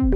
In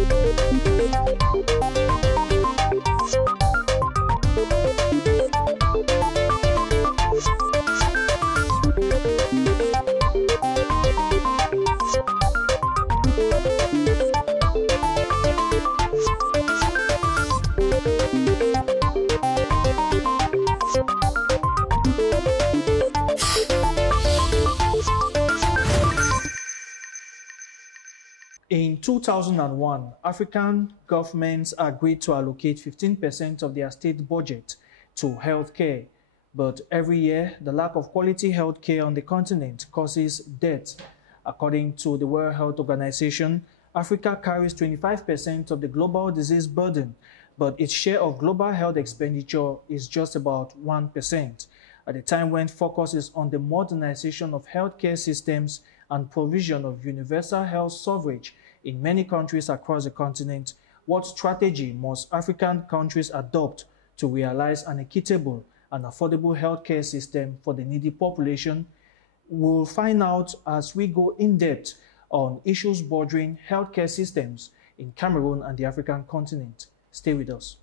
2001, African governments agreed to allocate 15% of their state budget to healthcare. But every year, the lack of quality healthcare on the continent causes death. According to the World Health Organization, Africa carries 25% of the global disease burden, but its share of global health expenditure is just about 1%. At a time when focus is on the modernization of healthcare systems and provision of universal health coverage in many countries across the continent, what strategy must African countries adopt to realize an equitable and affordable healthcare system for the needy population? We'll find out as we go in depth on issues bordering healthcare systems in Cameroon and the African continent. Stay with us.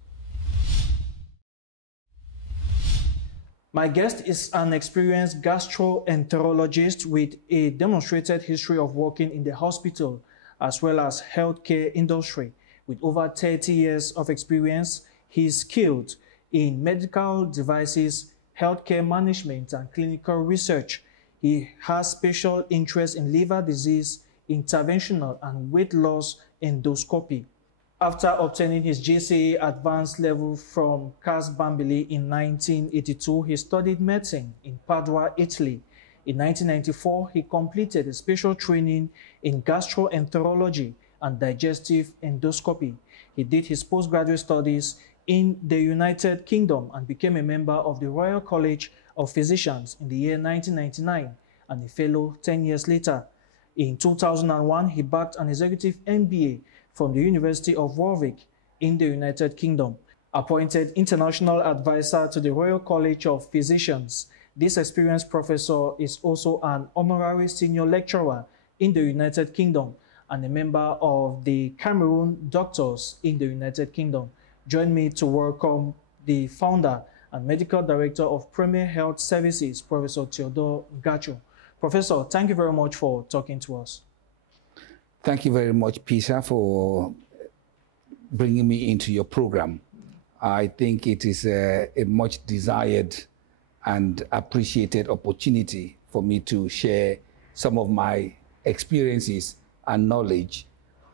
My guest is an experienced gastroenterologist with a demonstrated history of working in the hospital as well as healthcare industry. With over 30 years of experience, he is skilled in medical devices, healthcare management, and clinical research. He has special interest in liver disease, interventional, and weight loss endoscopy. After obtaining his JCA advanced level from Cas Bambili in 1982, he studied medicine in Padua, Italy. In 1994, he completed a special training in gastroenterology and digestive endoscopy. He did his postgraduate studies in the United Kingdom and became a member of the Royal College of Physicians in the year 1999 and a fellow 10 years later. In 2001, he backed an executive MBA from the University of Warwick in the United Kingdom. Appointed international advisor to the Royal College of Physicians, this experienced professor is also an honorary senior lecturer in the United Kingdom and a member of the Cameroon Doctors in the United Kingdom. Join me to welcome the founder and medical director of Premier Health Services, Professor Theodore Gacho. Professor, thank you very much for talking to us. Thank you very much, Peter, for bringing me into your program. I think it is a much desired and appreciated opportunity for me to share some of my experiences and knowledge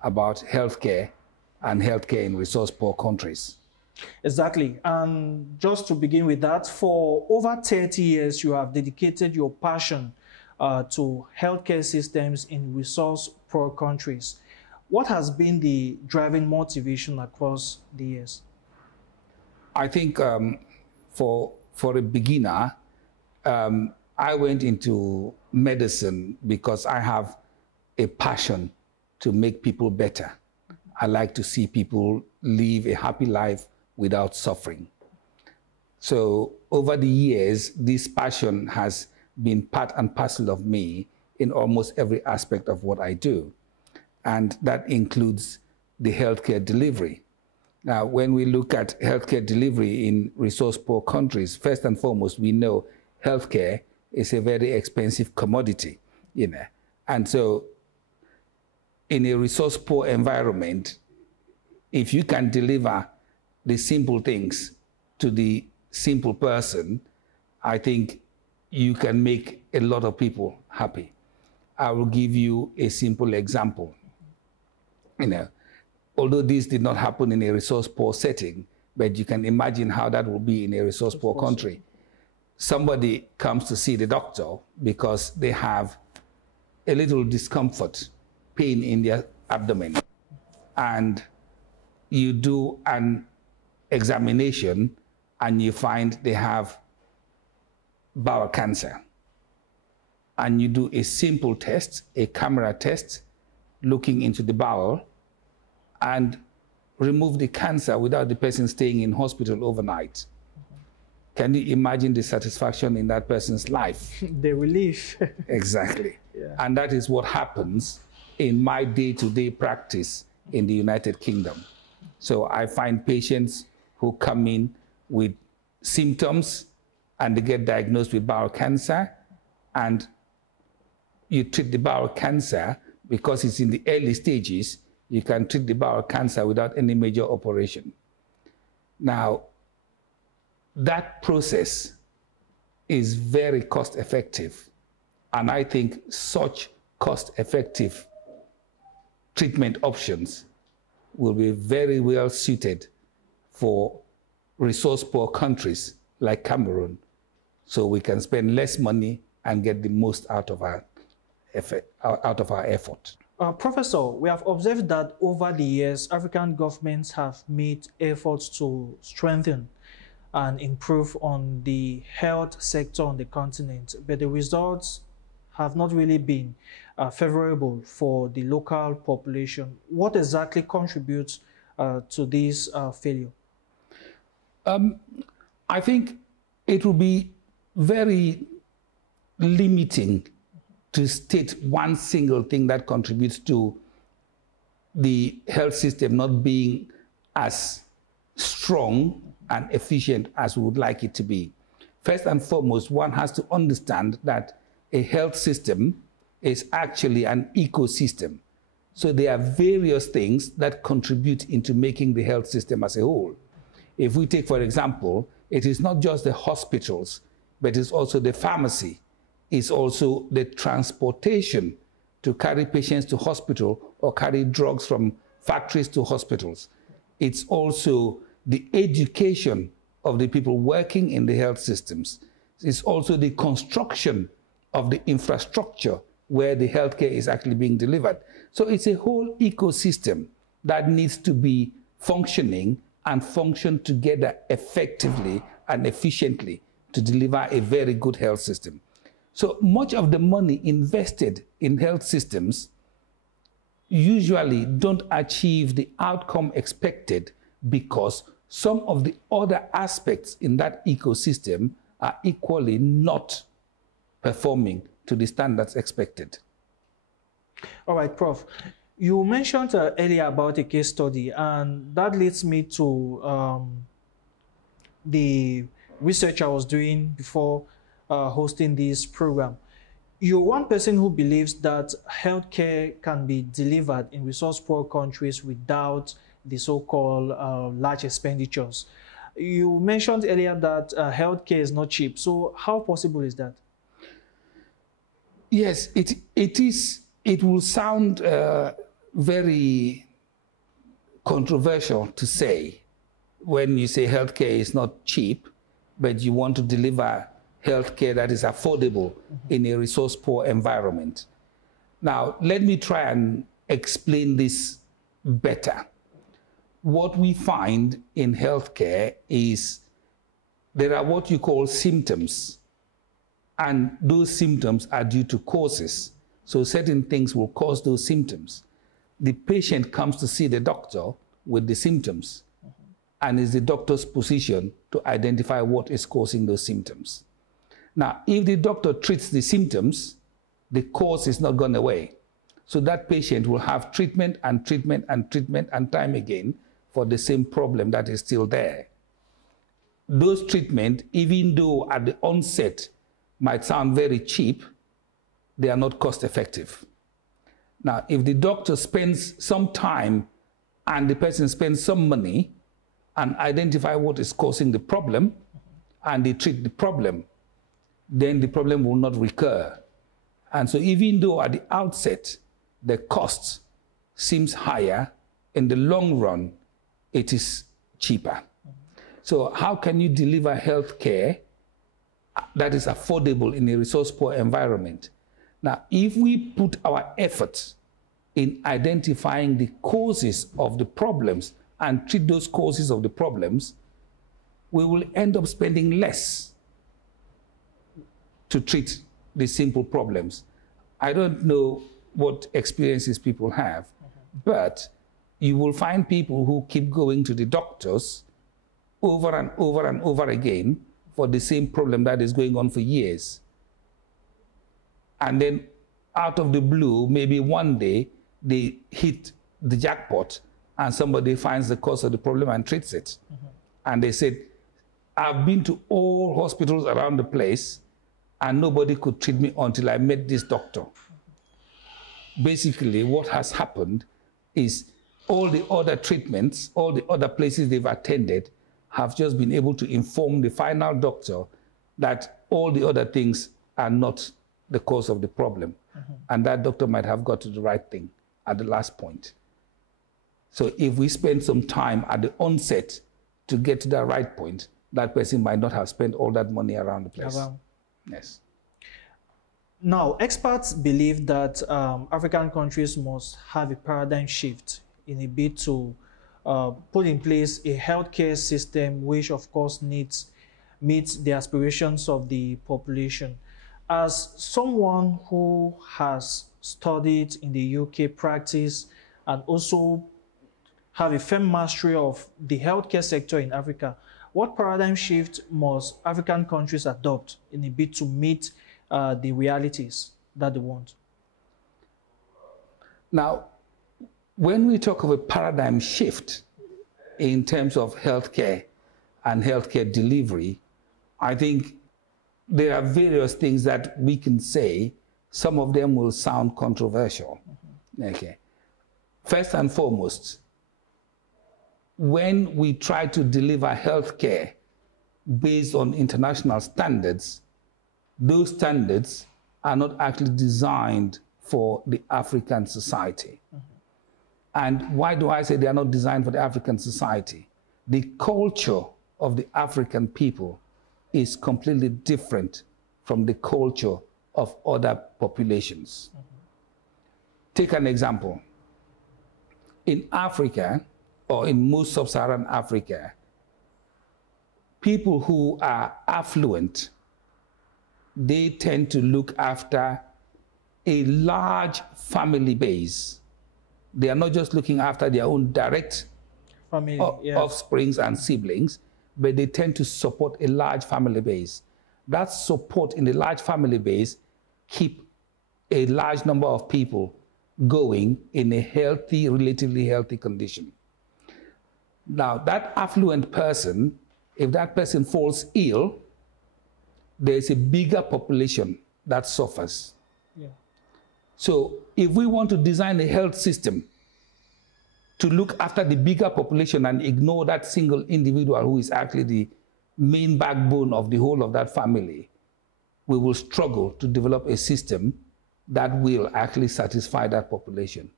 about healthcare and healthcare in resource-poor countries. Exactly. And just to begin with that, for over 30 years, you have dedicated your passion to healthcare systems in resource-poor countries. What has been the driving motivation across the years? I think for a beginner, I went into medicine because I have a passion to make people better. I like to see people live a happy life without suffering. So over the years, this passion has been part and parcel of me in almost every aspect of what I do. And that includes the healthcare delivery. Now, when we look at healthcare delivery in resource-poor countries, first and foremost, we know healthcare is a very expensive commodity, And so in a resource-poor environment, if you can deliver the simple things to the simple person, I think you can make a lot of people happy. I will give you a simple example. Although this did not happen in a resource-poor setting, but you can imagine how that will be in a resource-poor country. Somebody comes to see the doctor because they have a little discomfort, pain in their abdomen, and you do an examination and you find they have bowel cancer. And you do a simple test, a camera test, looking into the bowel, and remove the cancer without the person staying in hospital overnight. Can you imagine the satisfaction in that person's life? The relief. Exactly. Yeah. And that is what happens in my day-to-day practice in the United Kingdom. So I find patients who come in with symptoms and they get diagnosed with bowel cancer, and you treat the bowel cancer because it's in the early stages. You can treat the bowel cancer without any major operation. Now, that process is very cost effective. And I think such cost effective treatment options will be very well suited for resource poor countries like Cameroon, so we can spend less money and get the most out of our effort. Professor, we have observed that over the years, African governments have made efforts to strengthen and improve on the health sector on the continent, but the results have not really been favorable for the local population. What exactly contributes to this failure? I think it will be very limiting to state one single thing that contributes to the health system not being as strong and efficient as we would like it to be. First and foremost, one has to understand that a health system is actually an ecosystem. So there are various things that contribute into making the health system as a whole. If we take, for example, it is not just the hospitals, but it's also the pharmacy. It's also the transportation to carry patients to hospital or carry drugs from factories to hospitals. It's also the education of the people working in the health systems. It's also the construction of the infrastructure where the healthcare is actually being delivered. So it's a whole ecosystem that needs to be functioning and function together effectively and efficiently to deliver a very good health system. So much of the money invested in health systems usually don't achieve the outcome expected because some of the other aspects in that ecosystem are equally not performing to the standards expected. All right, Prof. You mentioned earlier about a case study, and that leads me to the research I was doing before hosting this program. You're one person who believes that healthcare can be delivered in resource-poor countries without the so-called large expenditures. You mentioned earlier that healthcare is not cheap. So how possible is that? Yes, it is. It will sound very controversial to say when you say healthcare is not cheap, but you want to deliver healthcare that is affordable in a resource-poor environment. Now, let me try and explain this better. What we find in healthcare is there are what you call symptoms, and those symptoms are due to causes. So certain things will cause those symptoms. The patient comes to see the doctor with the symptoms, and it's the doctor's position to identify what is causing those symptoms. Now, if the doctor treats the symptoms, the cause is not gone away. So that patient will have treatment and treatment and treatment and time again for the same problem that is still there. Those treatments, even though at the onset might sound very cheap, they are not cost effective. Now, if the doctor spends some time and the person spends some money and identify what is causing the problem and they treat the problem, then the problem will not recur. And so even though at the outset the cost seems higher, in the long run, it is cheaper. So how can you deliver health care that is affordable in a resource-poor environment? Now, if we put our efforts in identifying the causes of the problems and treat those causes of the problems, we will end up spending less to treat the simple problems. I don't know what experiences people have, but you will find people who keep going to the doctors over and over and over again for the same problem that is going on for years. And then out of the blue, maybe one day they hit the jackpot and somebody finds the cause of the problem and treats it. And they said, I've been to all hospitals around the place and nobody could treat me until I met this doctor. Basically, what has happened is all the other treatments, all the other places they've attended have just been able to inform the final doctor that all the other things are not the cause of the problem. And that doctor might have got to the right thing at the last point. So if we spend some time at the onset to get to that right point, that person might not have spent all that money around the place. Yes. Now, experts believe that African countries must have a paradigm shift in a bid to put in place a healthcare system which, of course, meets the aspirations of the population. As someone who has studied in the UK, practice, and also have a firm mastery of the healthcare sector in Africa, what paradigm shift must African countries adopt in a bid to meet the realities that they want? Now, when we talk of a paradigm shift in terms of healthcare and healthcare delivery, I think there are various things that we can say. Some of them will sound controversial. Okay. First and foremost, when we try to deliver healthcare based on international standards, those standards are not actually designed for the African society. And why do I say they are not designed for the African society? The culture of the African people is completely different from the culture of other populations. Take an example. In Africa, or in most sub-Saharan Africa, people who are affluent, they tend to look after a large family base. They are not just looking after their own direct family, offsprings and siblings, but they tend to support a large family base. That support in the large family base keep a large number of people going in a healthy, relatively healthy condition. Now, that affluent person, if that person falls ill, there's a bigger population that suffers. Yeah. So if we want to design a health system to look after the bigger population and ignore that single individual who is actually the main backbone of the whole of that family, we will struggle to develop a system that will actually satisfy that population.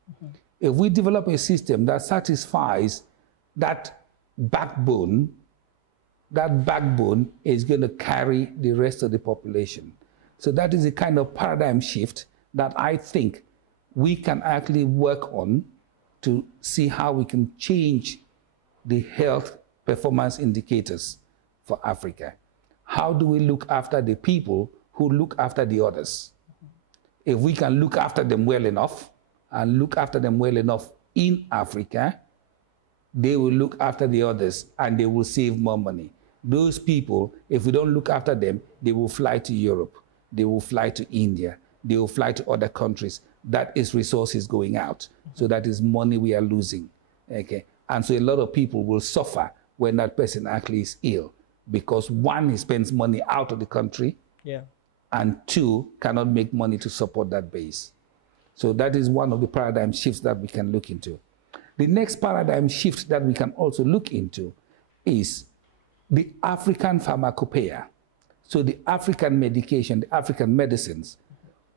If we develop a system that satisfies that backbone is going to carry the rest of the population. So that is a kind of paradigm shift that I think we can actually work on to see how we can change the health performance indicators for Africa. How do we look after the people who look after the others? If we can look after them well enough and look after them well enough in Africa, they will look after the others and they will save more money. Those people, if we don't look after them, they will fly to Europe, they will fly to India, they will fly to other countries. That is resources going out. So that is money we are losing. Okay? And so a lot of people will suffer when that person actually is ill because one, he spends money out of the country, and two, cannot make money to support that base. So that is one of the paradigm shifts that we can look into. The next paradigm shift that we can also look into is the African pharmacopoeia. So the African medication, the African medicines,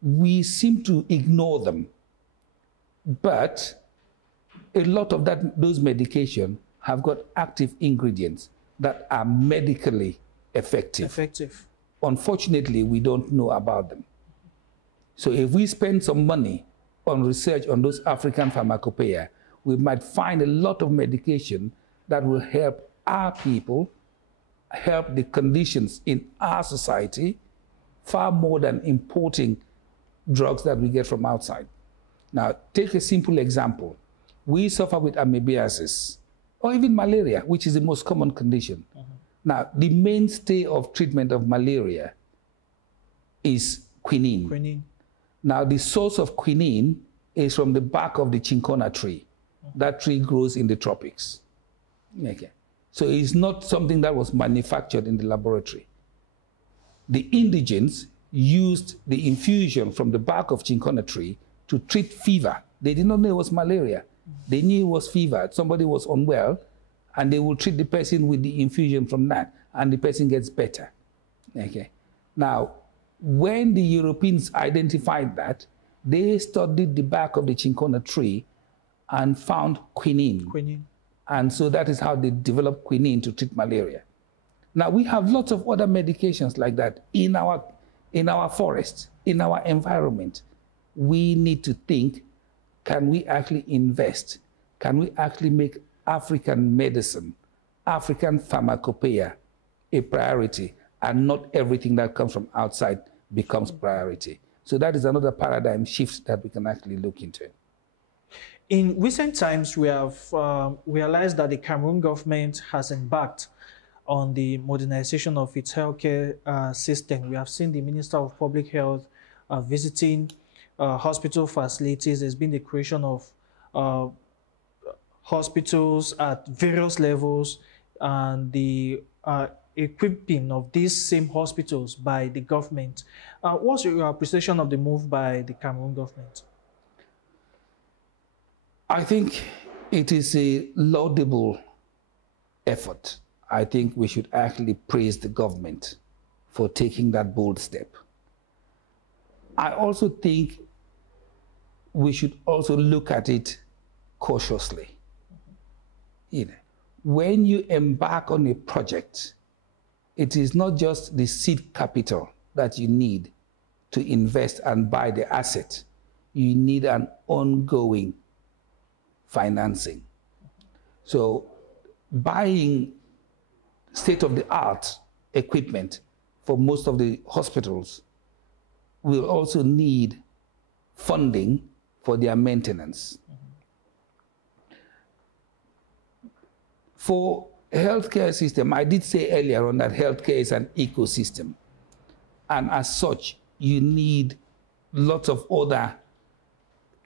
we seem to ignore them. But a lot of those medications have got active ingredients that are medically effective. Unfortunately, we don't know about them. So if we spend some money on research on those African pharmacopoeia, we might find a lot of medication that will help our people, help the conditions in our society, far more than importing drugs that we get from outside. Now, take a simple example. We suffer with amoebiasis, or even malaria, which is the most common condition. Now, the mainstay of treatment of malaria is quinine. Now, the source of quinine is from the bark of the cinchona tree. That tree grows in the tropics. Okay. So it's not something that was manufactured in the laboratory. The indigents used the infusion from the bark of cinchona tree to treat fever. They did not know it was malaria. They knew it was fever. Somebody was unwell, and they will treat the person with the infusion from that, and the person gets better. Okay. Now, when the Europeans identified that, they studied the bark of the cinchona tree and found quinine. Quinine. And so that is how they developed quinine to treat malaria. Now, we have lots of other medications like that in our forests, in our environment. We need to think, can we actually invest? Can we actually make African medicine, African pharmacopoeia a priority, and not everything that comes from outside becomes priority? So that is another paradigm shift that we can actually look into. In recent times, we have realized that the Cameroon government has embarked on the modernization of its healthcare system. We have seen the Minister of Public Health visiting hospital facilities. There's been the creation of hospitals at various levels and the equipping of these same hospitals by the government. What's your appreciation of the move by the Cameroon government? I think it is a laudable effort. I think we should actually praise the government for taking that bold step. I also think we should also look at it cautiously. You know, when you embark on a project, it is not just the seed capital that you need to invest and buy the asset. You need an ongoing financing. So buying state-of-the-art equipment for most of the hospitals will also need funding for their maintenance. For healthcare system, I did say earlier on that healthcare is an ecosystem. And as such, you need lots of other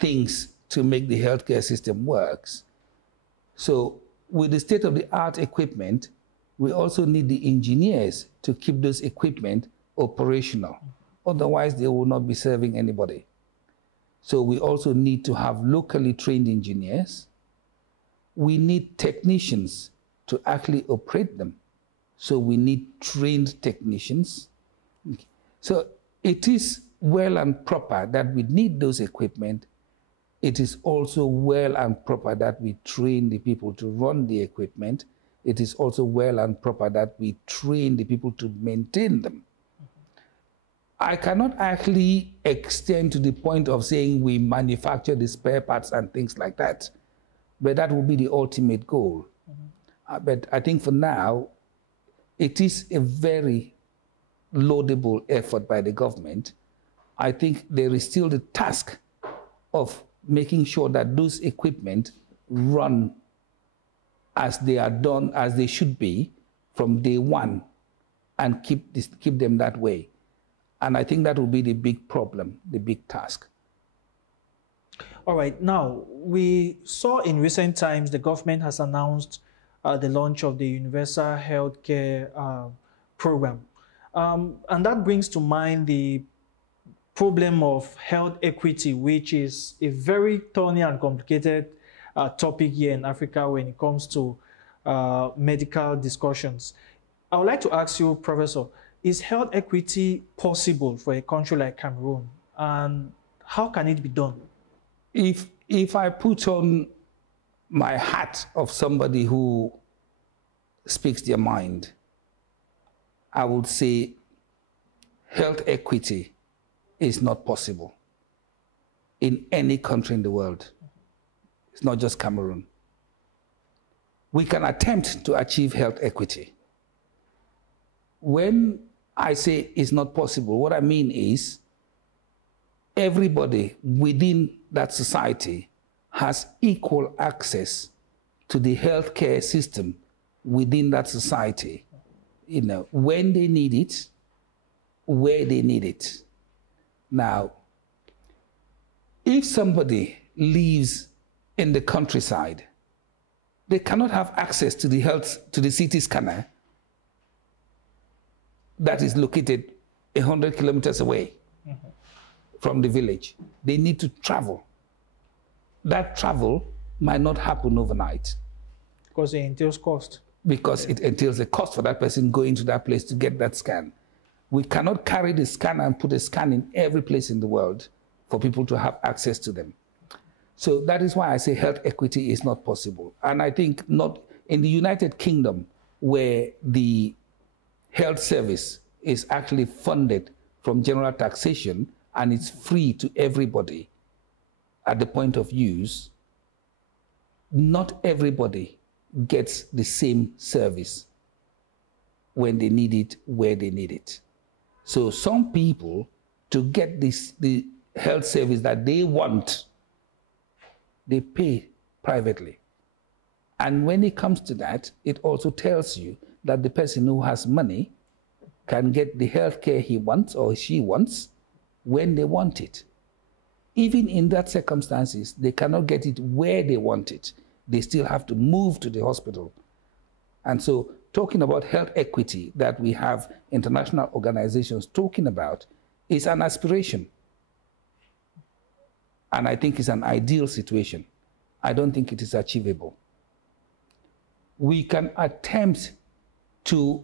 things to make the healthcare system works. So with the state-of-the-art equipment, we also need the engineers to keep those equipment operational. Otherwise, they will not be serving anybody. So we also need to have locally trained engineers. We need technicians to actually operate them. So we need trained technicians. So it is well and proper that we need those equipment. It is also well and proper that we train the people to run the equipment. It is also well and proper that we train the people to maintain them. I cannot actually extend to the point of saying we manufacture the spare parts and things like that, but that will be the ultimate goal. But I think for now, it is a very laudable effort by the government. I think there is still the task of making sure that those equipment run as they are done, as they should be from day one, and keep them that way. And I think that will be the big problem, the big task. All right. Now, we saw in recent times the government has announced the launch of the Universal Healthcare Program. And that brings to mind the problem of health equity, which is a very thorny and complicated topic here in Africa when it comes to medical discussions. I would like to ask you, Professor, is health equity possible for a country like Cameroon? And how can it be done? If I put on my hat of somebody who speaks their mind, I would say health equity is not possible in any country in the world. It's not just Cameroon. We can attempt to achieve health equity. When I say it's not possible, what I mean is everybody within that society has equal access to the healthcare system within that society, you know, when they need it, where they need it. Now, if somebody lives in the countryside, they cannot have access to the CT scanner that is located 100 kilometers away from the village. They need to travel. That travel might not happen overnight. Because it entails cost. Because it entails a cost for that person going to that place to get that scan. We cannot carry the scanner and put a scan in every place in the world for people to have access to them. So that is why I say health equity is not possible. And I think not in the United Kingdom, where the health service is actually funded from general taxation and it's free to everybody at the point of use, not everybody gets the same service when they need it, where they need it. So some people, to get the health service that they want, they pay privately. And when it comes to that, it also tells you that the person who has money can get the health care he wants or she wants when they want it. Even in that circumstances, they cannot get it where they want it. They still have to move to the hospital. And so talking about health equity that we have international organizations talking about is an aspiration. And I think it's an ideal situation. I don't think it is achievable. We can attempt to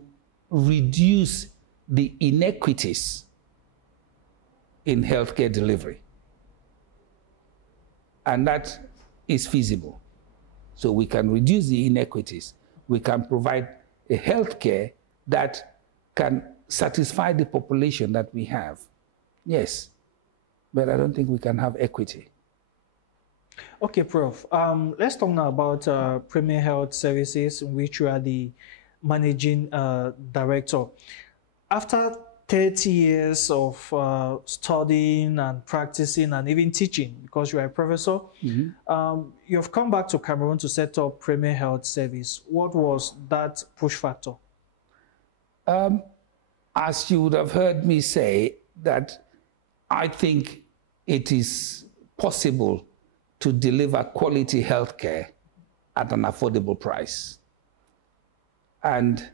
reduce the inequities in healthcare delivery. And that is feasible. So we can reduce the inequities. We can provide a healthcare that can satisfy the population that we have. Yes, but I don't think we can have equity. Okay, Prof. Let's talk now about Premier Health Services, in which you are the managing director. After 30 years of studying and practicing and even teaching, because you are a professor, you've come back to Cameroon to set up Premier Health Service. What was that push factor? As you would have heard me say, that I think it is possible to deliver quality healthcare at an affordable price. And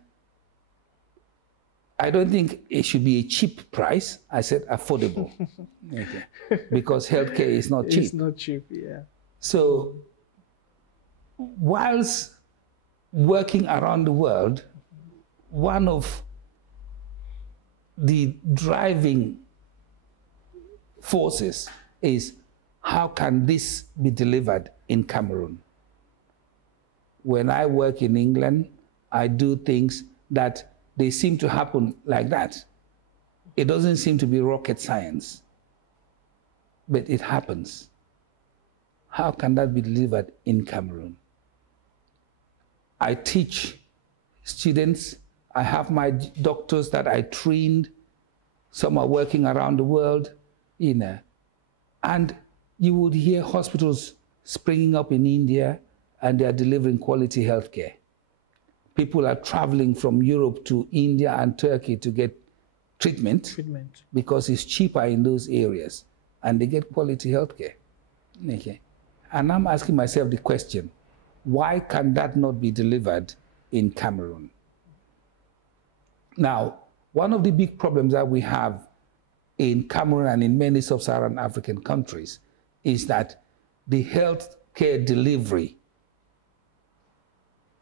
I don't think it should be a cheap price. I said affordable. Okay. Because healthcare is not cheap. It's not cheap, yeah. So whilst working around the world, one of the driving forces is, how can this be delivered in Cameroon? When I work in England, I do things that they seem to happen like that. It doesn't seem to be rocket science, but it happens. How can that be delivered in Cameroon? I teach students. I have my doctors that I trained. Some are working around the world, you know. And you would hear hospitals springing up in India, and they are delivering quality healthcare. People are traveling from Europe to India and Turkey to get treatment. Because it's cheaper in those areas, and they get quality healthcare. Okay. And I'm asking myself the question, why can that not be delivered in Cameroon? Now, one of the big problems that we have in Cameroon and in many sub-Saharan African countries is that the healthcare delivery,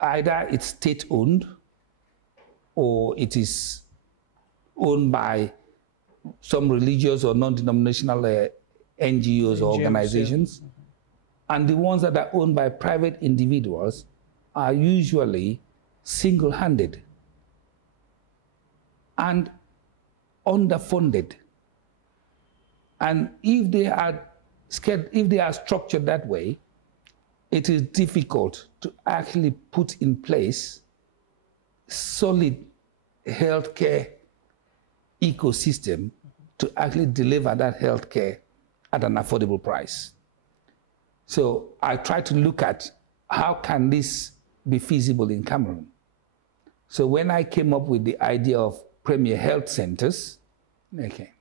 either it's state-owned or it is owned by some religious or non-denominational NGOs or organizations. Yeah. And the ones that are owned by private individuals are usually single-handed and underfunded. And if they are structured that way, it is difficult to actually put in place solid healthcare ecosystem to actually deliver that healthcare at an affordable price. So I try to look at how can this be feasible in Cameroon. So when I came up with the idea of Premier Health Centers, okay,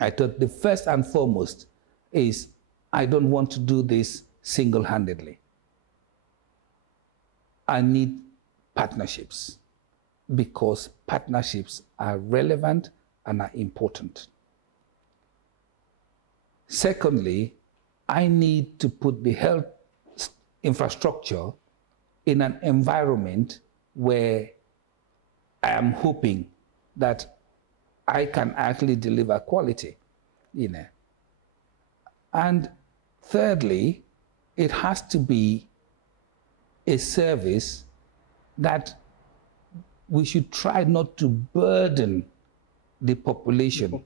I thought the first and foremost is I don't want to do this single-handedly. I need partnerships because partnerships are relevant and are important. Secondly, I need to put the health infrastructure in an environment where I am hoping that I can actually deliver quality, And thirdly, it has to be a service that we should try not to burden the population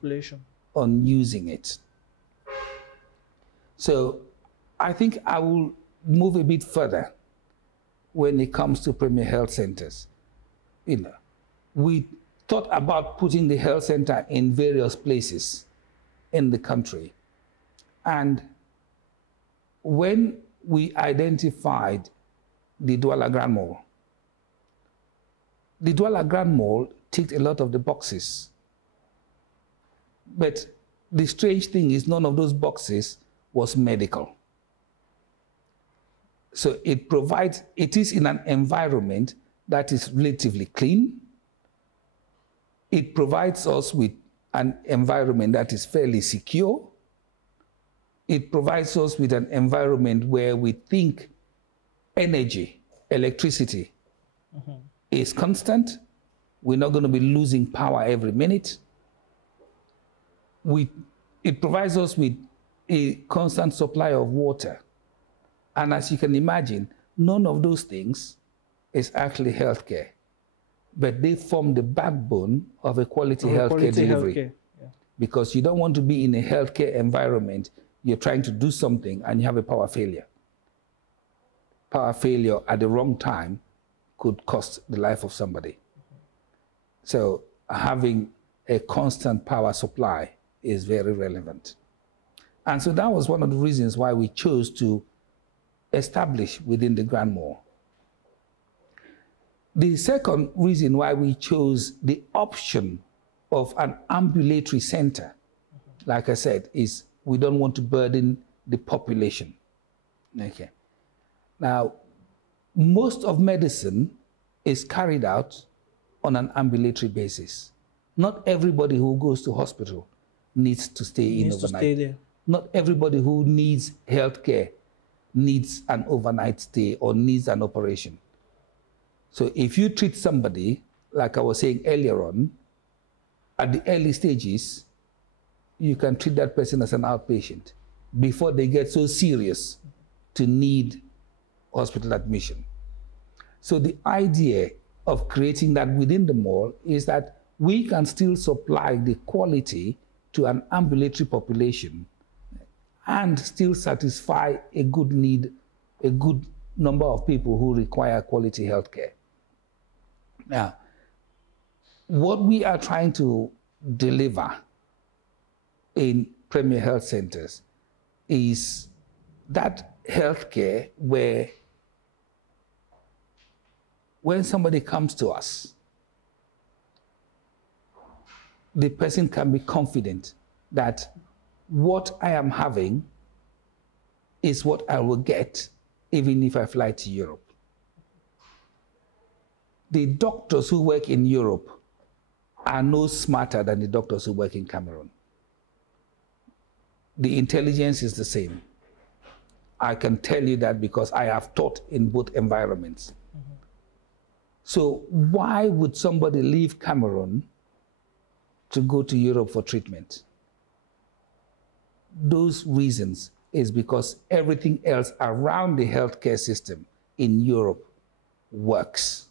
on using it. So I think I will move a bit further when it comes to premier health centers. We thought about putting the health center in various places in the country. And when we identified the Douala Grand Mall, the Douala Grand Mall ticked a lot of the boxes. But the strange thing is none of those boxes was medical. So it is in an environment that is relatively clean. It provides us with an environment that is fairly secure. It provides us with an environment where we think energy, electricity, is constant. We're not going to be losing power every minute. It provides us with a constant supply of water. And as you can imagine, none of those things is actually healthcare, but they form the backbone of a quality healthcare delivery. Because you don't want to be in a healthcare environment, you're trying to do something and you have a power failure. Power failure at the wrong time could cost the life of somebody. So having a constant power supply is very relevant. And so that was one of the reasons why we chose to establish within the Grand Mall. The second reason why we chose the option of an ambulatory center, like I said, is we don't want to burden the population. Okay. Now, most of medicine is carried out on an ambulatory basis. Not everybody who goes to hospital needs to stay in overnight. Not everybody who needs healthcare needs an overnight stay or needs an operation. So if you treat somebody, like I was saying earlier on, at the early stages, you can treat that person as an outpatient before they get so serious to need hospital admission. So the idea of creating that within the mall is that we can still supply the quality to an ambulatory population and still satisfy a good need, a good number of people who require quality healthcare. Now, what we are trying to deliver in premier health centers is that healthcare where when somebody comes to us, the person can be confident that what I am having is what I will get even if I fly to Europe. The doctors who work in Europe are no smarter than the doctors who work in Cameroon. The intelligence is the same. I can tell you that because I have taught in both environments. So why would somebody leave Cameroon to go to Europe for treatment? Those reasons is because everything else around the healthcare system in Europe works.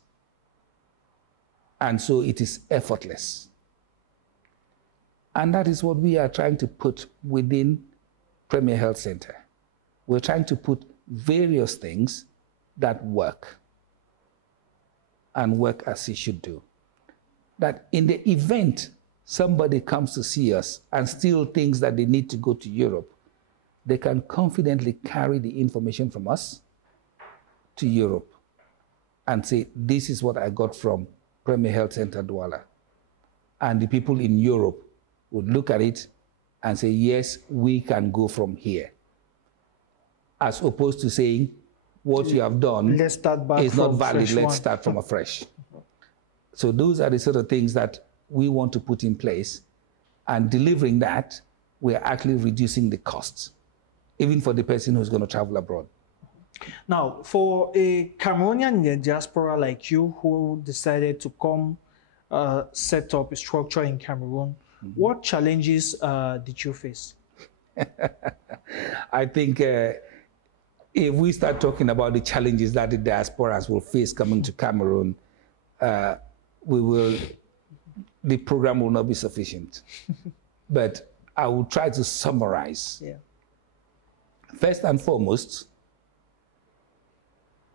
And so it is effortless. And that is what we are trying to put within Premier Health Center. We're trying to put various things that work and work as it should do. That in the event somebody comes to see us and still thinks that they need to go to Europe, they can confidently carry the information from us to Europe and say, this is what I got from Premier Health Center Douala. And the people in Europe would look at it and say, yes, we can go from here. as opposed to saying what you have done Let's start back is not from valid, fresh let's one. start from afresh. So those are the sort of things that we want to put in place, and delivering that, we're actually reducing the costs, even for the person who's going to travel abroad. Now, for a Cameroonian in the diaspora like you who decided to come set up a structure in Cameroon, what challenges did you face? I think if we start talking about the challenges that the diasporas will face coming to Cameroon, the program will not be sufficient. But I will try to summarize. Yeah. First and foremost,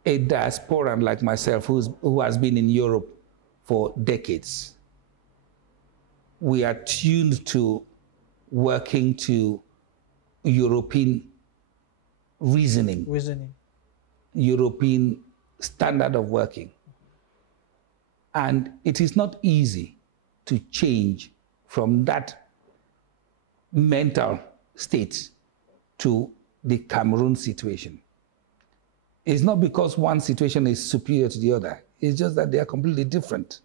a diasporan like myself who has been in Europe for decades, we are tuned to working to European reasoning, European standard of working. And it is not easy to change from that mental state to the Cameroon situation. It's not because one situation is superior to the other. It's just that they are completely different.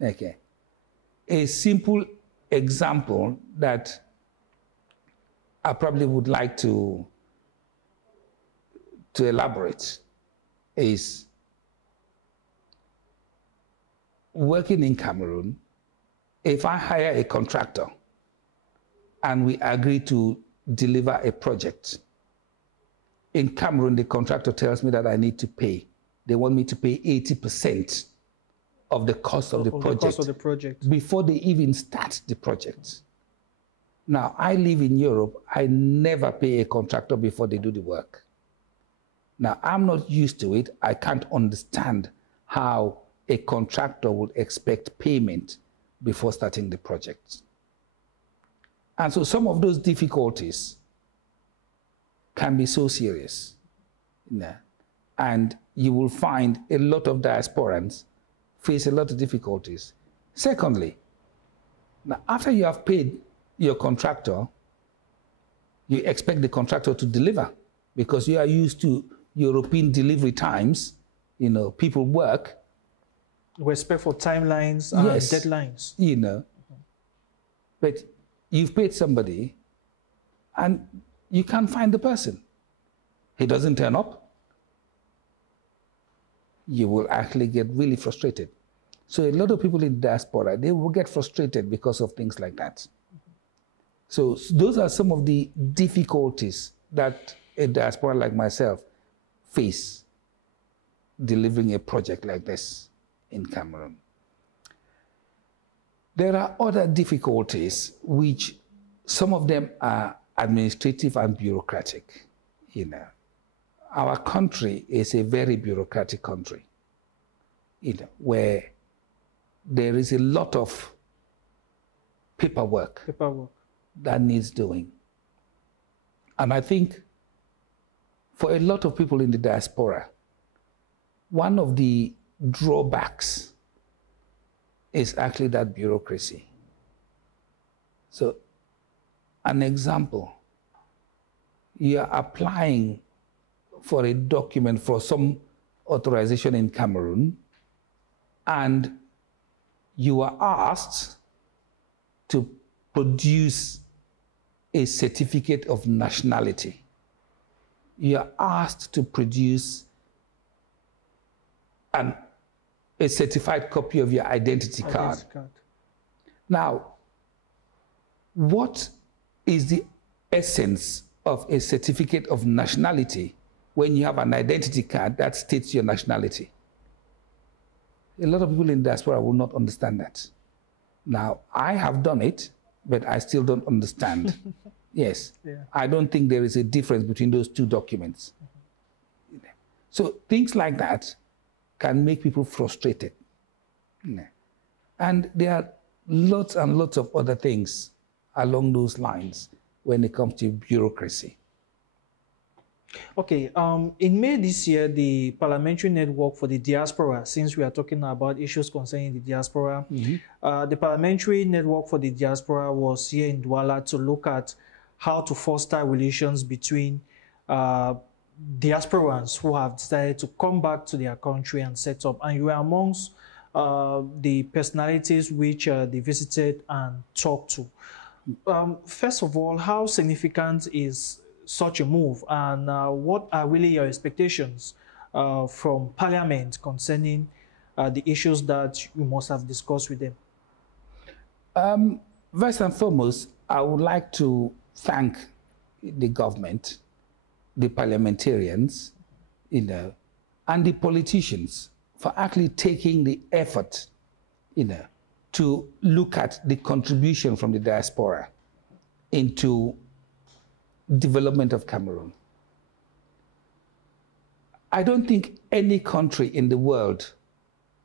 Okay. A simple example that I probably would like to elaborate is working in Cameroon. If I hire a contractor and we agree to deliver a project, in Cameroon, the contractor tells me that I need to pay. They want me to pay 80% of the cost of the project before they even start the project. Now, I live in Europe. I never pay a contractor before they do the work. Now, I'm not used to it. I can't understand how a contractor would expect payment before starting the project. And so some of those difficulties can be so serious. And you will find a lot of diasporans face a lot of difficulties. Secondly, now after you have paid your contractor, you expect the contractor to deliver because you are used to European delivery times. You know, people work. Respect for timelines and deadlines. You know, but you've paid somebody and you can't find the person. He doesn't turn up. You will actually get really frustrated. So a lot of people in diaspora, they will get frustrated because of things like that. So those are some of the difficulties that a diaspora like myself face delivering a project like this in Cameroon. There are other difficulties which some of them are administrative and bureaucratic. You know, our country is a very bureaucratic country, you know, where there is a lot of paperwork that needs doing. And I think for a lot of people in the diaspora, one of the drawbacks is actually that bureaucracy. So, an example, you are applying for a document for some authorization in Cameroon, and you are asked to produce a certificate of nationality. You are asked to produce a certified copy of your identity card. Now, what is the essence of a certificate of nationality when you have an identity card that states your nationality? A lot of people in diaspora will not understand that. Now, I have done it, but I still don't understand. Yes, I don't think there is a difference between those two documents. So things like that can make people frustrated. And there are lots and lots of other things along those lines when it comes to bureaucracy. Okay, in May this year, the Parliamentary Network for the Diaspora, since we are talking about issues concerning the diaspora, the Parliamentary Network for the Diaspora was here in Douala to look at how to foster relations between diasporans who have decided to come back to their country and set up, and you were amongst the personalities which they visited and talked to. First of all, how significant is such a move, and what are really your expectations from Parliament concerning the issues that you must have discussed with them? First and foremost, I would like to thank the government, the parliamentarians, and the politicians for actually taking the effort, to look at the contribution from the diaspora into development of Cameroon. I don't think any country in the world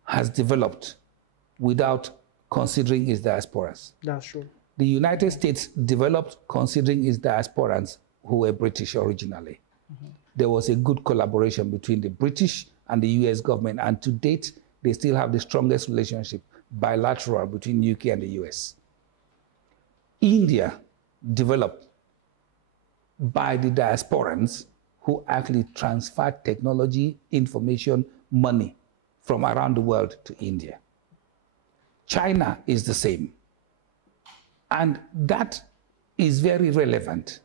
has developed without considering its diasporas. That's true. The United States developed considering its diasporans who were British originally. There was a good collaboration between the British and the US government, and to date, they still have the strongest relationship, bilateral, between UK and the US. India developed by the diasporans who actually transferred technology, information, money from around the world to India. China is the same. And that is very relevant.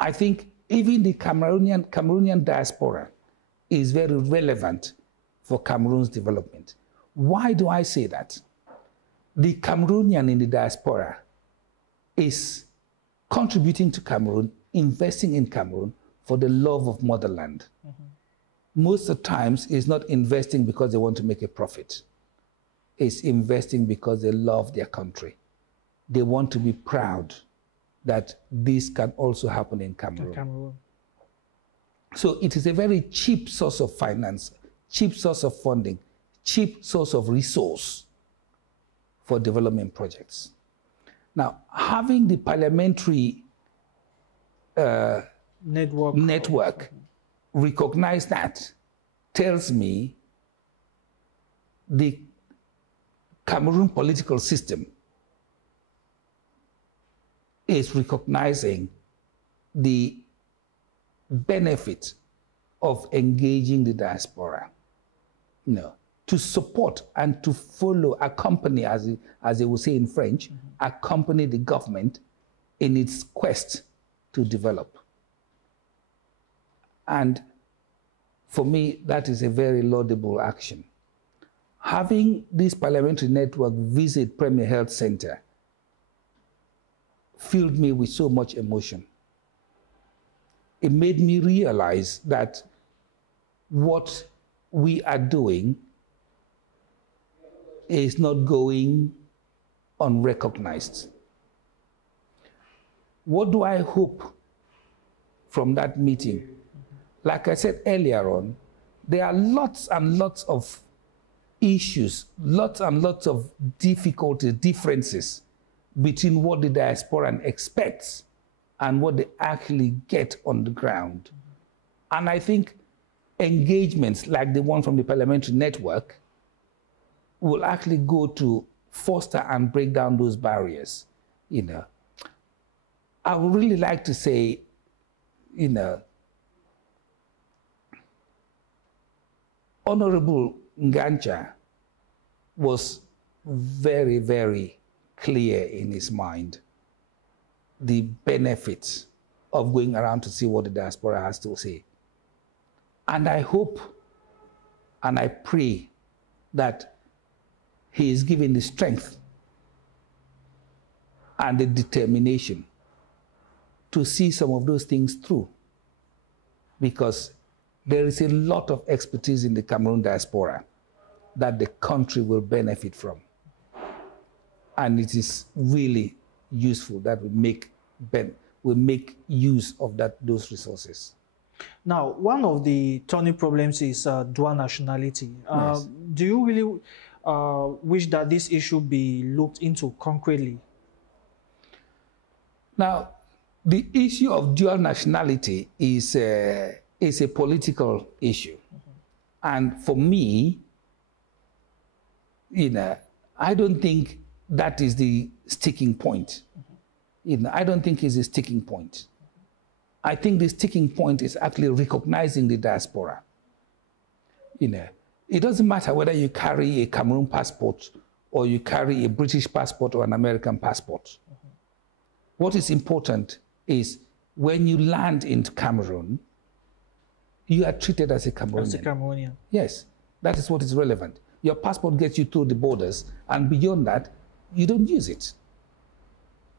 I think even the Cameroonian diaspora is very relevant for Cameroon's development. Why do I say that? The Cameroonian in the diaspora is contributing to Cameroon, investing in Cameroon for the love of motherland. Most of the times, it's not investing because they want to make a profit. It's investing because they love their country. They want to be proud that this can also happen in Cameroon. So it is a very cheap source of finance, cheap source of funding, cheap source of resource for development projects. Now, having the parliamentary network recognize that tells me the Cameroon political system is recognizing the benefit of engaging the diaspora, to support and to follow, accompany, as they would say in French, accompany the government in its quest to develop. And for me, that is a very laudable action. Having this parliamentary network visit Premier Health Center filled me with so much emotion. It made me realize that what we are doing is not going unrecognized. What do I hope from that meeting? Like I said earlier on, there are lots and lots of issues, lots and lots of difficulties, differences between what the diasporan expects and what they actually get on the ground. And I think engagements like the one from the parliamentary network will actually go to foster and break down those barriers. I would really like to say, Honorable Ngancha was very, very clear in his mind the benefits of going around to see what the diaspora has to say. And I hope and I pray that he is given the strength and the determination to see some of those things through, because there is a lot of expertise in the Cameroon diaspora that the country will benefit from. And it is really useful that we make use of those resources. Now, one of the turning problems is dual nationality. Yes. Do you really wish that this issue be looked into concretely? Now, the issue of dual nationality is a political issue. And for me, I don't think that is the sticking point. I don't think it's a sticking point. I think the sticking point is actually recognizing the diaspora. It doesn't matter whether you carry a Cameroon passport or you carry a British passport or an American passport. What is important is when you land in Cameroon, you are treated as a Cameroonian. As a Cameroonian. Yes, that is what is relevant. Your passport gets you through the borders, and beyond that, you don't use it.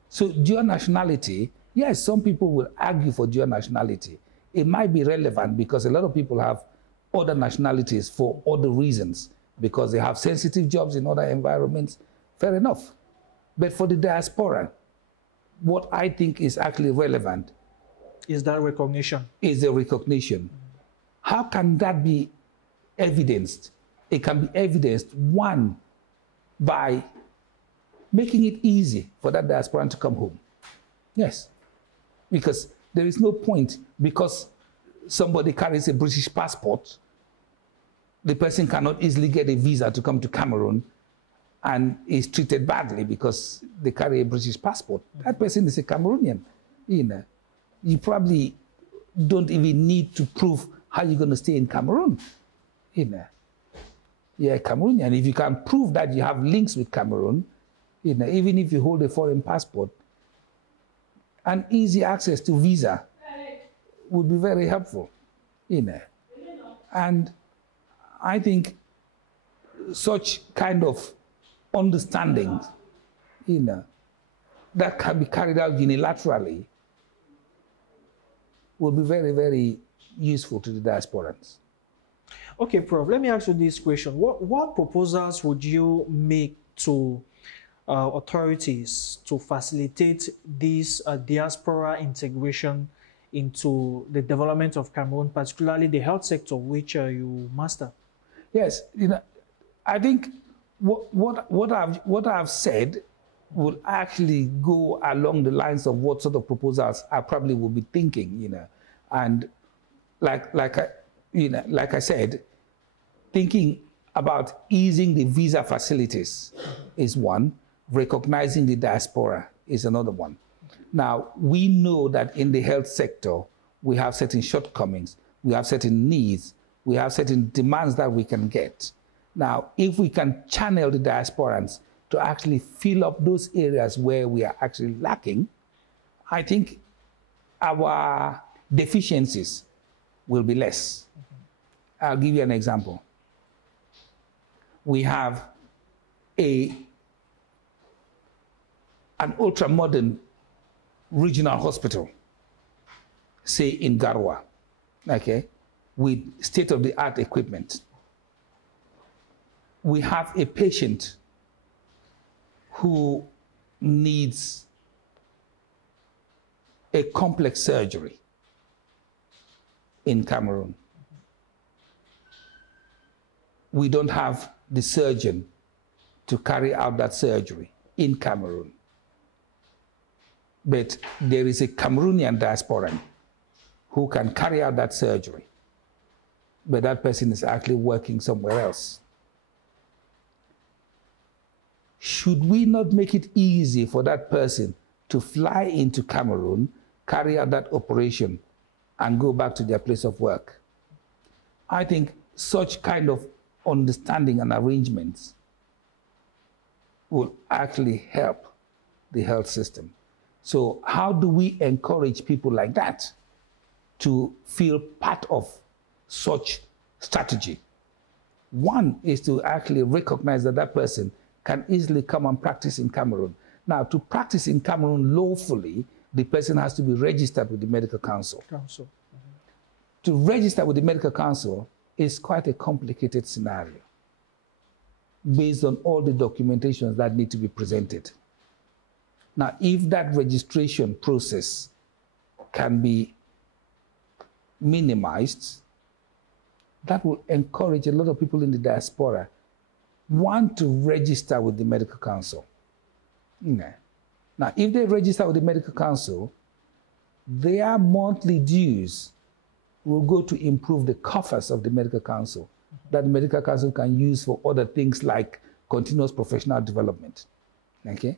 So dual nationality, yes, some people will argue for dual nationality. It might be relevant because a lot of people have other nationalities for other reasons, because they have sensitive jobs in other environments. Fair enough. But for the diaspora, what I think is actually relevant is that recognition. Is the recognition. How can that be evidenced? It can be evidenced, one, by making it easy for that diasporan to come home. Yes. Because there is no point, because somebody carries a British passport, the person cannot easily get a visa to come to Cameroon and is treated badly because they carry a British passport. That person is a Cameroonian. You probably don't even need to prove how you're going to stay in Cameroon. You're a Cameroonian. If you can prove that you have links with Cameroon, even if you hold a foreign passport, an easy access to visa would be very helpful. And I think such kind of understanding, that can be carried out unilaterally will be very, very useful to the diasporans. Okay, Prof, let me ask you this question. What proposals would you make to authorities to facilitate this diaspora integration into the development of Cameroon, particularly the health sector, which you master? Yes, I think what I've said will actually go along the lines of what sort of proposals I probably will be thinking, and like I said, thinking about easing the visa facilities is one, recognizing the diaspora is another one. Now, we know that in the health sector, we have certain shortcomings, we have certain needs, we have certain demands that we can get. Now, if we can channel the diasporans to actually fill up those areas where we are actually lacking, I think our deficiencies will be less. I'll give you an example. We have an ultra-modern regional hospital, say in Garwa, okay, with state-of-the-art equipment. We have a patient who needs a complex surgery in Cameroon. We don't have the surgeon to carry out that surgery in Cameroon. But there is a Cameroonian diasporan who can carry out that surgery, but that person is actually working somewhere else. Should we not make it easy for that person to fly into Cameroon, carry out that operation, and go back to their place of work? I think such kind of understanding and arrangements will actually help the health system. So how do we encourage people like that to feel part of such strategy? One is to actually recognize that that person can easily come and practice in Cameroon. Now, to practice in Cameroon lawfully, the person has to be registered with the medical council. To register with the medical council is quite a complicated scenario based on all the documentations that need to be presented. Now, if that registration process can be minimized, that will encourage a lot of people in the diaspora want to register with the medical council. Now, if they register with the medical council, their monthly dues will go to improve the coffers of the medical council, that the medical council can use for other things like continuous professional development. Okay?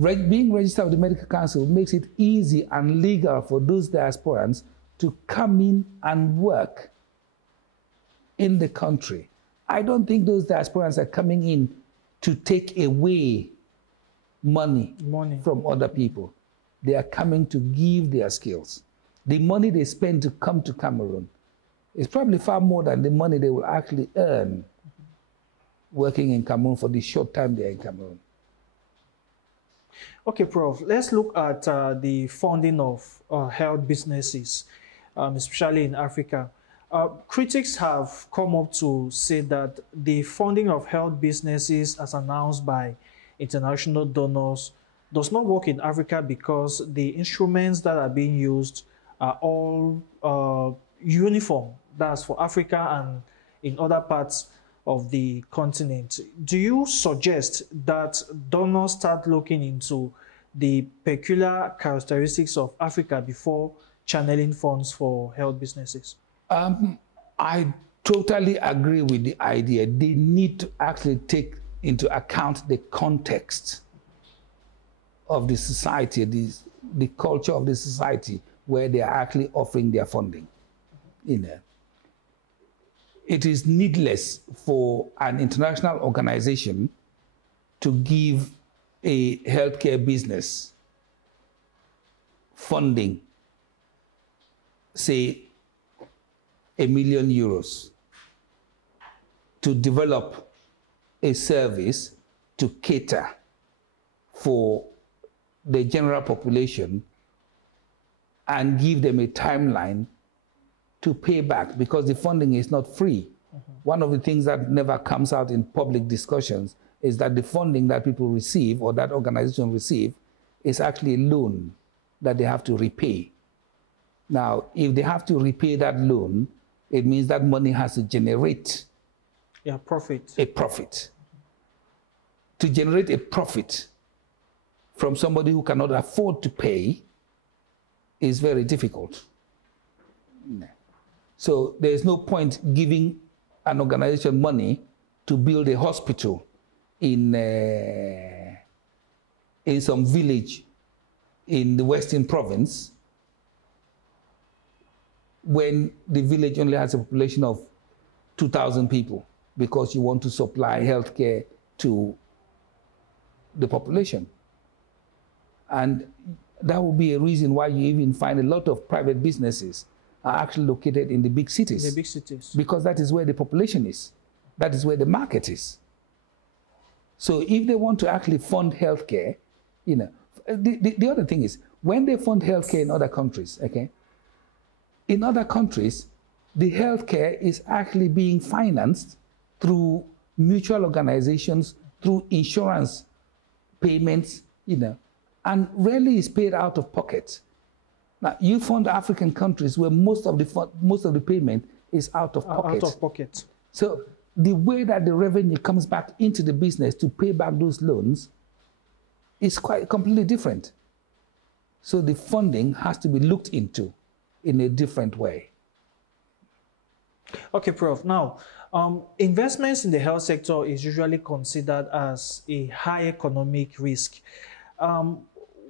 being registered with the Medical Council makes it easy and legal for those diasporans to come in and work in the country. I don't think those diasporans are coming in to take away money from other people. They are coming to give their skills. The money they spend to come to Cameroon is probably far more than the money they will actually earn working in Cameroon for the short time they're in Cameroon. Okay, Prof, let's look at the funding of health businesses, especially in Africa. Critics have come up to say that the funding of health businesses as announced by international donors does not work in Africa because the instruments that are being used are all uniform. That's for Africa and in other parts of the continent. Do you suggest that donors start looking into the peculiar characteristics of Africa before channeling funds for health businesses? I totally agree with the idea. They need to actually take into account the context of the society, the culture of the society where they are actually offering their funding. It is needless for an international organization to give a healthcare business funding, say, €1 million to develop a service to cater for the general population and give them a timeline to pay back, because the funding is not free. One of the things that never comes out in public discussions is that the funding that people receive or that organization receive is actually a loan that they have to repay. Now, if they have to repay that loan, it means that money has to generate a profit. To generate a profit from somebody who cannot afford to pay is very difficult. So there is no point giving an organization money to build a hospital in some village in the Western province when the village only has a population of 2,000 people, because you want to supply healthcare to the population. And that would be a reason why you even find a lot of private businesses are actually located in the big cities. In the big cities. Because that is where the population is. That is where the market is. So if they want to actually fund healthcare, the other thing is, when they fund healthcare in other countries, okay, in other countries, the healthcare is actually being financed through mutual organizations, through insurance payments, and rarely is paid out of pocket. Now, you fund African countries where most of the payment is out of pocket. Out of pocket. So the way that the revenue comes back into the business to pay back those loans is quite completely different. So the funding has to be looked into in a different way. Okay, Prof. Now, investments in the health sector is usually considered as a high economic risk.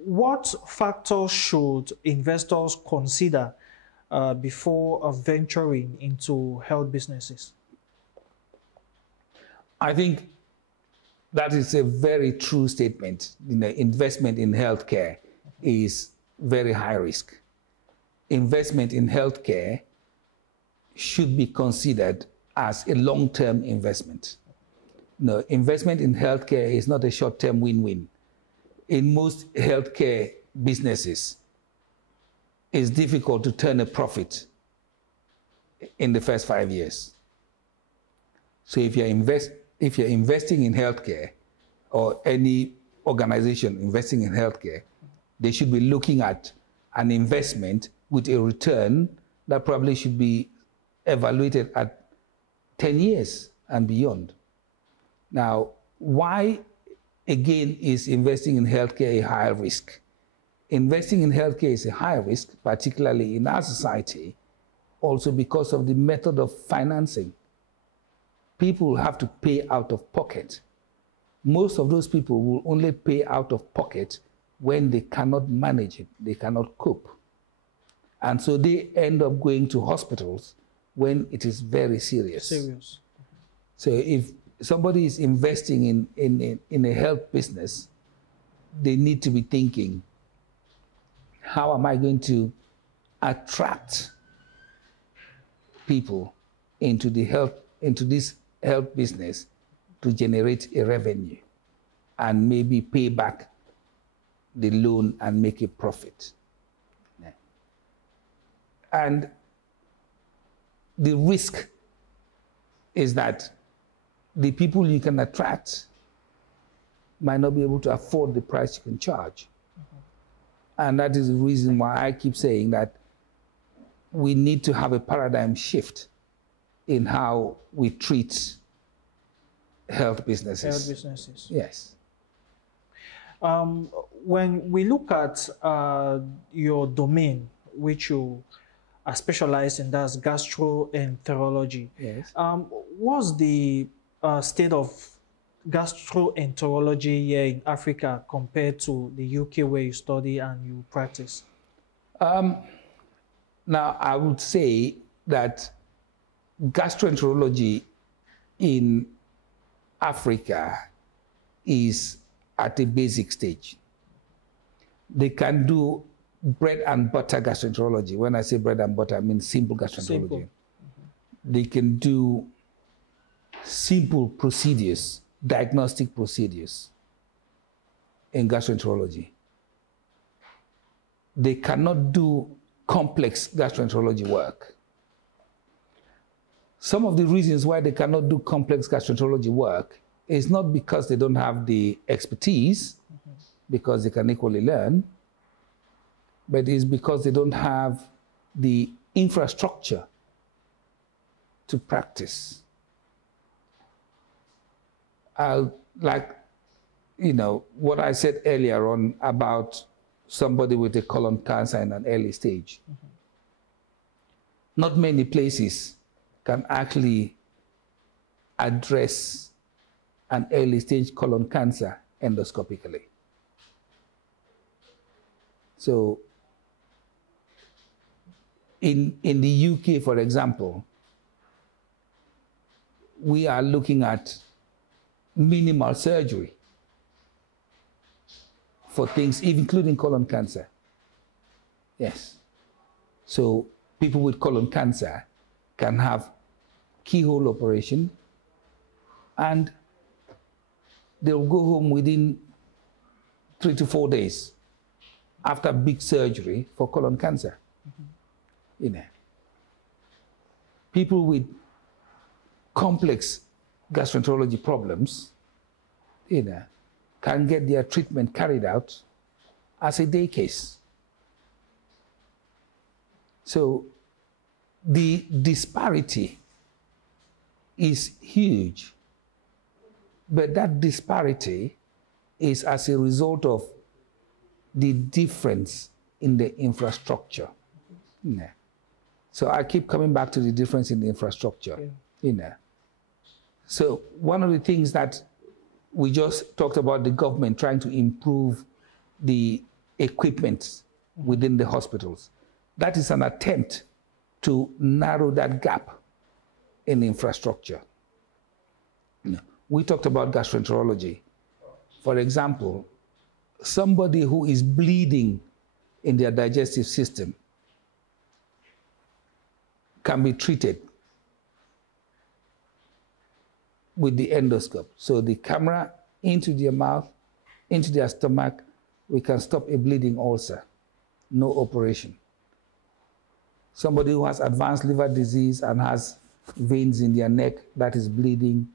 What factors should investors consider before venturing into health businesses? I think that is a very true statement. Investment in healthcare is very high risk. Investment in healthcare should be considered as a long-term investment. Investment in healthcare is not a short-term win-win. In most healthcare businesses, it's difficult to turn a profit in the first 5 years. So if you're investing in healthcare, or any organization investing in healthcare, they should be looking at an investment with a return that probably should be evaluated at 10 years and beyond. Now, why again is investing in healthcare a high risk? Investing in healthcare is a high risk, particularly in our society, also because of the method of financing. People have to pay out of pocket most of those people will only pay out of pocket when they cannot manage it, they cannot cope. And so they end up going to hospitals when it is very serious. So if somebody is investing in a health business, they need to be thinking, how am I going to attract people into this health business to generate a revenue and maybe pay back the loan and make a profit. And the risk is that the people you can attract might not be able to afford the price you can charge. And that is the reason why I keep saying that we need to have a paradigm shift in how we treat health businesses. Health businesses. Yes. When we look at your domain, which you are specialized in, that's gastroenterology. Yes. What's the state of gastroenterology here in Africa compared to the UK where you study and you practice? Now, I would say that gastroenterology in Africa is at a basic stage. They can do bread and butter gastroenterology. When I say bread and butter, I mean simple gastroenterology. Simple. They can do simple procedures, diagnostic procedures in gastroenterology. They cannot do complex gastroenterology work. Some of the reasons why they cannot do complex gastroenterology work is not because they don't have the expertise, because they can equally learn, but it's because they don't have the infrastructure to practice. Like, you know, what I said earlier on about somebody with a colon cancer in an early stage. Not many places can actually address an early stage colon cancer endoscopically. So in the UK, for example, we are looking at minimal surgery for things, including colon cancer. Yes. So people with colon cancer can have keyhole operation and they'll go home within 3 to 4 days after big surgery for colon cancer. You know, people with complex gastroenterology problems, you know, can get their treatment carried out as a day case. So the disparity is huge, but that disparity is as a result of the difference in the infrastructure. Yeah. So I keep coming back to the difference in the infrastructure. Yeah. You know. So one of the things that we just talked about, the government trying to improve the equipment within the hospitals. That is an attempt to narrow that gap in infrastructure. You know, we talked about gastroenterology. For example, somebody who is bleeding in their digestive system can be treated with the endoscope. So the camera into their mouth, into their stomach, we can stop a bleeding ulcer, no operation. Somebody who has advanced liver disease and has veins in their neck that is bleeding,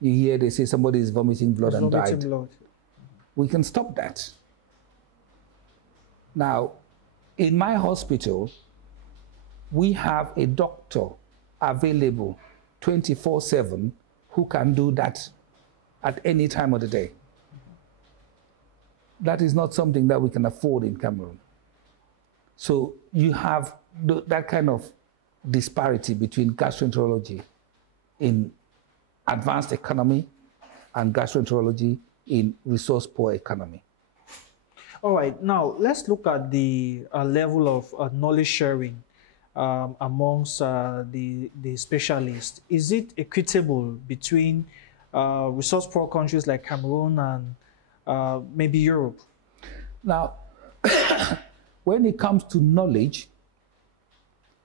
you hear they say somebody is vomiting blood and died. We can stop that. Now, in my hospital, we have a doctor available 24/7 who can do that at any time of the day. That is not something that we can afford in Cameroon. So you have that kind of disparity between gastroenterology in advanced economy and gastroenterology in resource-poor economy. All right, now let's look at the level of knowledge sharing amongst the specialists. Is it equitable between resource-poor countries like Cameroon and maybe Europe? Now, when it comes to knowledge,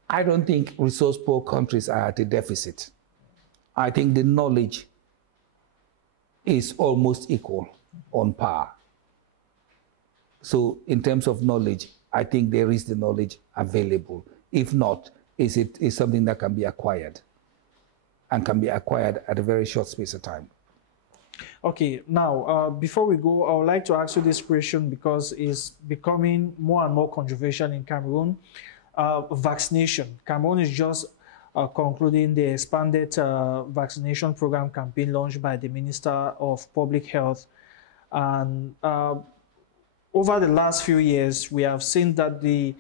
I don't think resource-poor countries are at a deficit. I think the knowledge is almost equal, on par. So in terms of knowledge, I think there is the knowledge available. If not, is something that can be acquired and can be acquired at a very short space of time. Okay, now, before we go, I would like to ask you this question because it's becoming more and more controversial in Cameroon. Vaccination. Cameroon is just concluding the expanded vaccination program campaign launched by the Minister of Public Health. And over the last few years, we have seen that the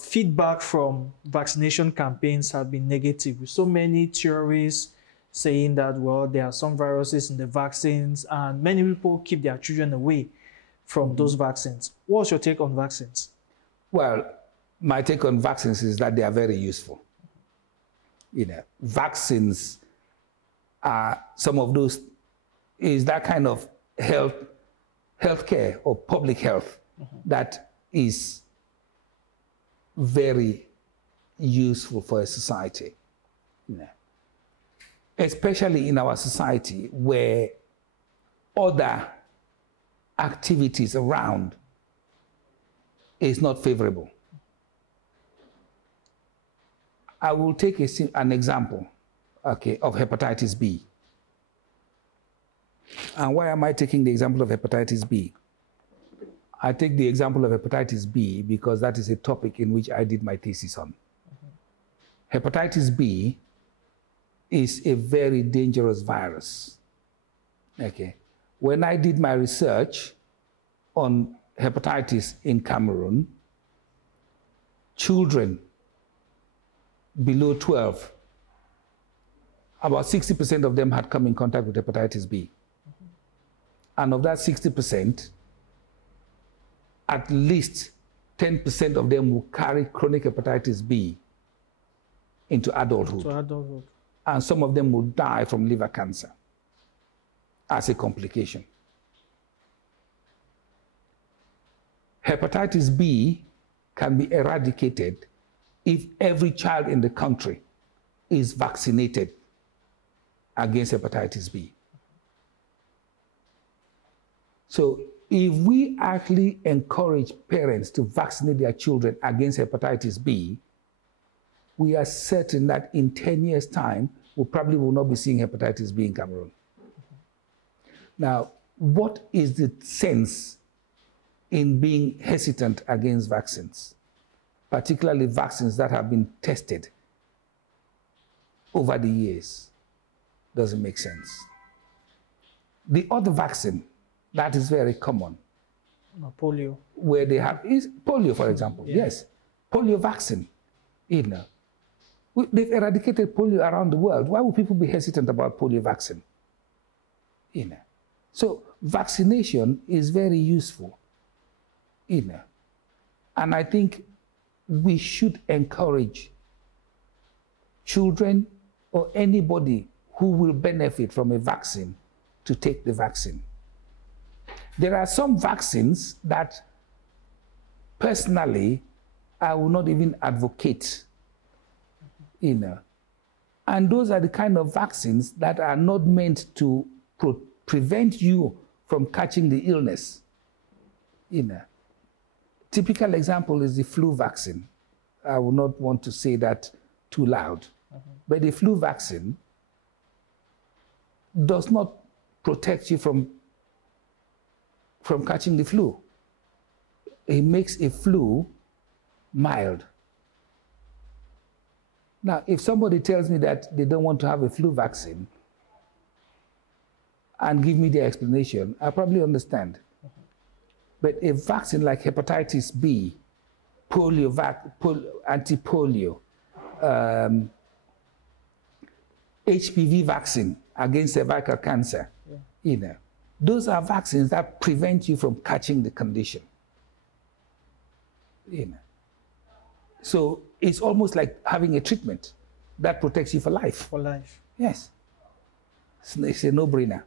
feedback from vaccination campaigns have been negative, with so many theories saying that, well, there are some viruses in the vaccines, and many people keep their children away from those vaccines. What's your take on vaccines? Well, my take on vaccines is that they are very useful. Vaccines are some of those, is that kind of healthcare or public health that is very useful for a society. Especially in our society where other activities around is not favorable. I will take an example, okay, of hepatitis B. And why am I taking the example of hepatitis B? I take the example of hepatitis B because that is a topic in which I did my thesis on. Hepatitis B is a very dangerous virus. Okay. When I did my research on hepatitis in Cameroon, children below 12, about 60% of them had come in contact with hepatitis B. And of that 60%, at least 10% of them will carry chronic hepatitis B into adulthood. And some of them will die from liver cancer as a complication. Hepatitis B can be eradicated if every child in the country is vaccinated against hepatitis B. So if we actually encourage parents to vaccinate their children against hepatitis B, we are certain that in 10 years' time, we probably will not be seeing hepatitis B in Cameroon. Now, what is the sense in being hesitant against vaccines, particularly vaccines that have been tested over the years? Doesn't make sense. The other vaccine that is very common, polio, where they have is polio, for example. Yeah. Yes, polio vaccine. They've eradicated polio around the world. Why would people be hesitant about polio vaccine? So vaccination is very useful. And I think we should encourage children or anybody who will benefit from a vaccine to take the vaccine. There are some vaccines that personally I will not even advocate. And those are the kind of vaccines that are not meant to prevent you from catching the illness. Typical example is the flu vaccine. I will not want to say that too loud. But the flu vaccine does not protect you from catching the flu. It makes a flu mild. Now, if somebody tells me that they don't want to have a flu vaccine and give me the explanation, I probably understand. But a vaccine like hepatitis B, anti-polio, HPV vaccine against cervical cancer, You know, those are vaccines that prevent you from catching the condition. You know, so it's almost like having a treatment that protects you for life. For life. Yes. It's a no-brainer.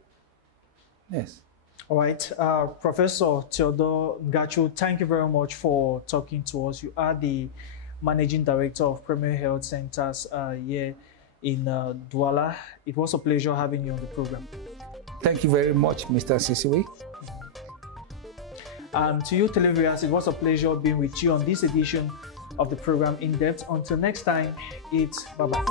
Yes. All right. Professor Theodore Ngachu, thank you very much for talking to us. You are the Managing Director of Premier Health Centers here in Douala. It was a pleasure having you on the program. Thank you very much, Mr. Sisiwe. And to you televiewers, it was a pleasure being with you on this edition of the program In Depth. Until next time, it's bye-bye.